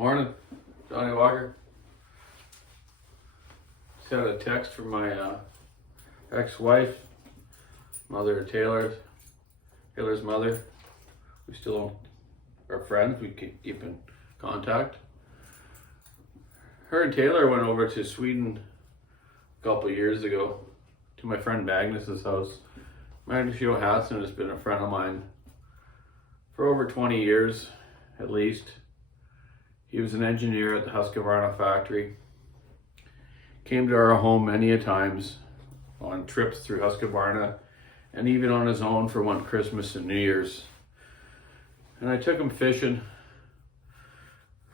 Morning, Johnny Walker. Just had a text from my ex-wife, mother of Taylor's mother. We still are friends. We keep in contact. Her and Taylor went over to Sweden a couple of years ago to my friend Magnus's house. Magnus Johansson has been a friend of mine for over 20 years, at least. He was an engineer at the Husqvarna factory. Came to our home many a times on trips through Husqvarna and even on his own for one Christmas and New Year's. And I took him fishing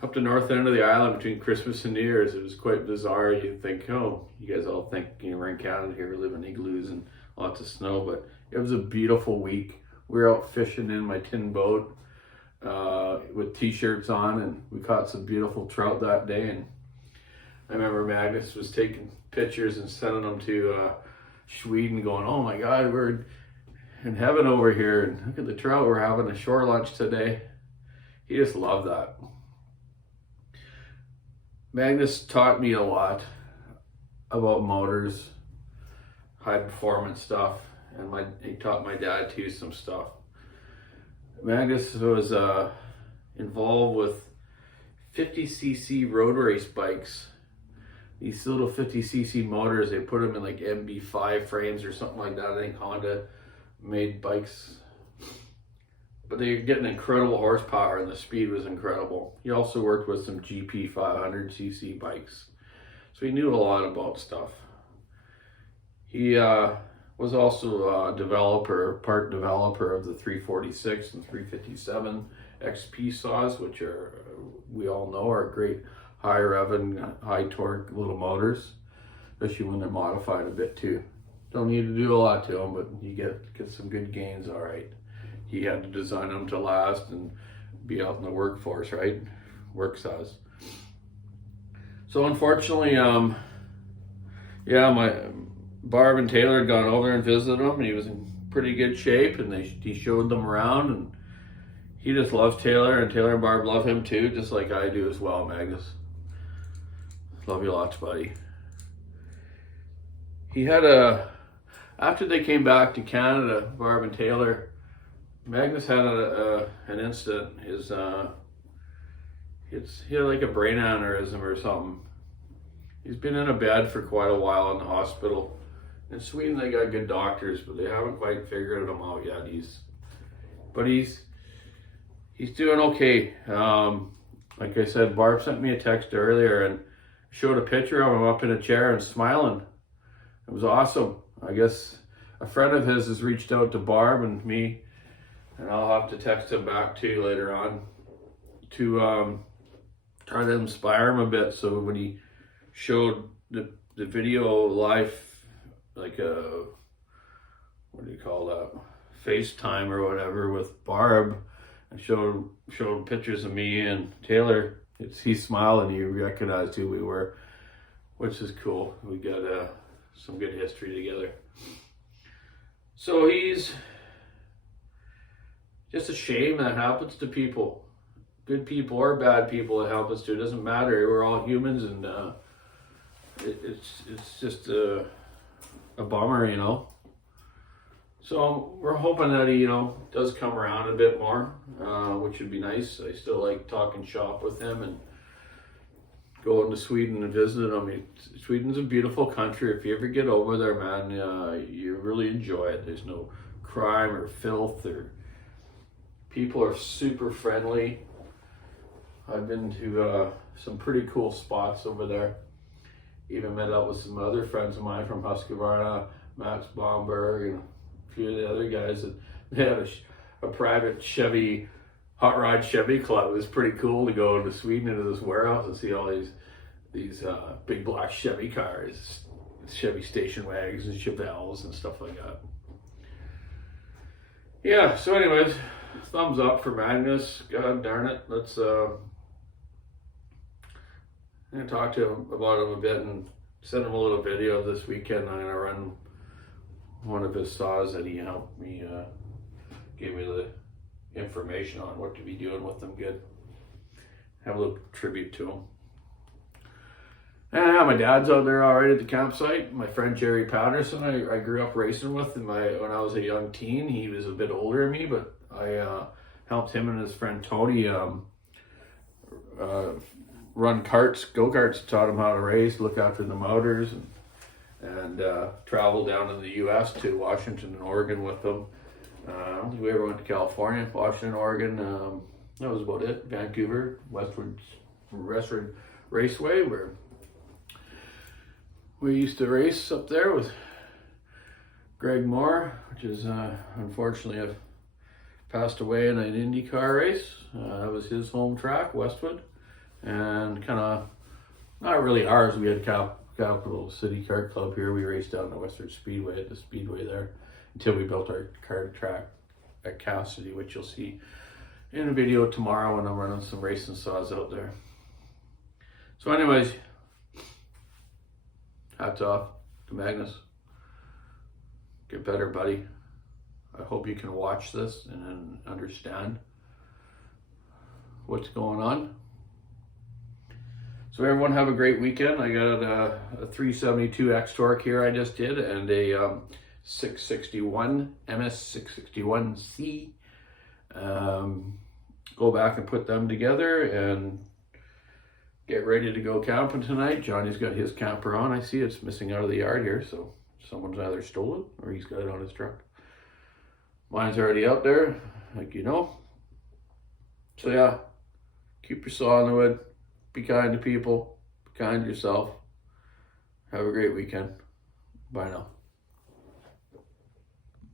up the north end of the island between Christmas and New Year's. It was quite bizarre. You'd think, oh, you guys all think, we're in Canada here, we live in igloos and lots of snow, but it was a beautiful week. We were out fishing in my tin boat with t-shirts on, and we caught some beautiful trout that day. And I remember Magnus was taking pictures and sending them to Sweden, going, oh my God, we're in heaven over here, and look at the trout, we're having a shore lunch today. He just loved that. Magnus taught me a lot about motors, high performance stuff, and he taught my dad too some stuff. Magnus was involved with 50cc road race bikes. These little 50cc motors, they put them in like MB5 frames or something like that. I think Honda made bikes, but they get an incredible horsepower and the speed was incredible. He also worked with some GP 500cc bikes, so he knew a lot about stuff. He was also a part developer of the 346 and 357 XP saws, which are, we all know, are great high rev and high torque little motors, especially when they're modified a bit too. Don't need to do a lot to them, but you get some good gains, all right. He had to design them to last and be out in the workforce, right? Work size. So unfortunately, my Barb and Taylor had gone over and visited him, and he was in pretty good shape, and he showed them around, and he just loves Taylor, and Taylor and Barb love him too, just like I do as well, Magnus. Love you lots, buddy. He had after they came back to Canada, Barb and Taylor, Magnus had an incident. He had like a brain aneurysm or something. He's been in a bed for quite a while in the hospital. In Sweden, they got good doctors, but they haven't quite figured him out yet. He's doing okay. Like I said, Barb sent me a text earlier and showed a picture of him up in a chair and smiling. It was awesome. I guess a friend of his has reached out to Barb and me, and I'll have to text him back too later on to try to inspire him a bit. So when he showed the video live, like what do you call that, FaceTime or whatever with Barb, and showed pictures of me and Taylor, he smiled and he recognized who we were, which is cool. We got some good history together. So he's just a shame that happens to people, good people or bad people. It happens to. It doesn't matter. We're all humans, and it's just a bummer, So we're hoping that he, does come around a bit more, which would be nice. I still like talking shop with him and going to Sweden and visiting him. Sweden's a beautiful country. If you ever get over there, man, you really enjoy it. There's no crime or filth, or people are super friendly. I've been to some pretty cool spots over there. Even met up with some other friends of mine from Husqvarna, Max Bomberg, and a few of the other guys. That they had a private Chevy, hot rod Chevy club. It was pretty cool to go to Sweden into this warehouse and see all these big black Chevy cars, Chevy station wagons and Chevelles and stuff like that. Yeah, so anyways, thumbs up for Magnus. God darn it. Let's I'm going to talk to him about him a bit and send him a little video this weekend. I'm going to run one of his saws that he helped me, gave me the information on what to be doing with them good. have a little tribute to him. And yeah, my dad's out there all right at the campsite. My friend Jerry Patterson, I grew up racing with when I was a young teen. He was a bit older than me, but I helped him and his friend Tony run go-karts, taught him how to race, look after the motors, and traveled down in the U.S. to Washington and Oregon with them. I don't think we ever went to California. Washington, Oregon, that was about it. Vancouver, Westward Raceway, where we used to race up there with Greg Moore, which is unfortunately have passed away in an IndyCar race. That was his home track, Westwood, and kind of not really ours. We had Capital City Kart Club here. We raced down the Western Speedway at the Speedway there until we built our kart track at Cassidy, which you'll see in a video tomorrow when I'm running some racing saws out there. So anyways, hats off to Magnus. Get better, buddy. I hope you can watch this and understand what's going on. So everyone have a great weekend. I got a 372 X-Torque here I just did, and a 661 MS661C. Go back and put them together and get ready to go camping tonight. Johnny's got his camper on. I see it's missing out of the yard here, so someone's either stole it or he's got it on his truck. Mine's already out there, like you know. So yeah, keep your saw in the wood. Be kind to people. Be kind to yourself. Have a great weekend. Bye now.